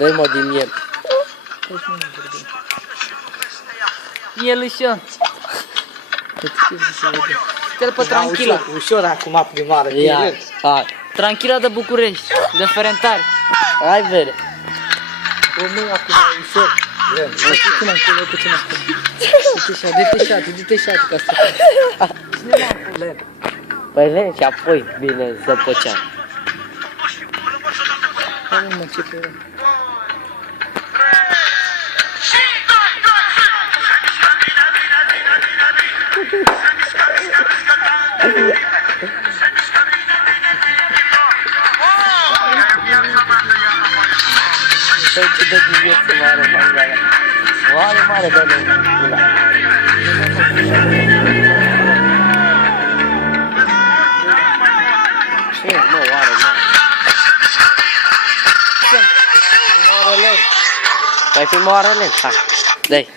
Dă-i-mă din el. El și eu. Stel pe Tranquila. Ușor acum primară. Ia, hai. Tranquila de București, de Ferentari. Hai, vere. O mână acum ușor. Puțin acolo, puțin acolo. Du-te șati, ca să... Păi veni și apoi vine Zăpăcean. Hai mă, ce pe... Păi ce dă din viață mare, mangala. Mare, dă-le gula. Ce, mă, oare, mă? Păi fi moarele, hai, dă-i.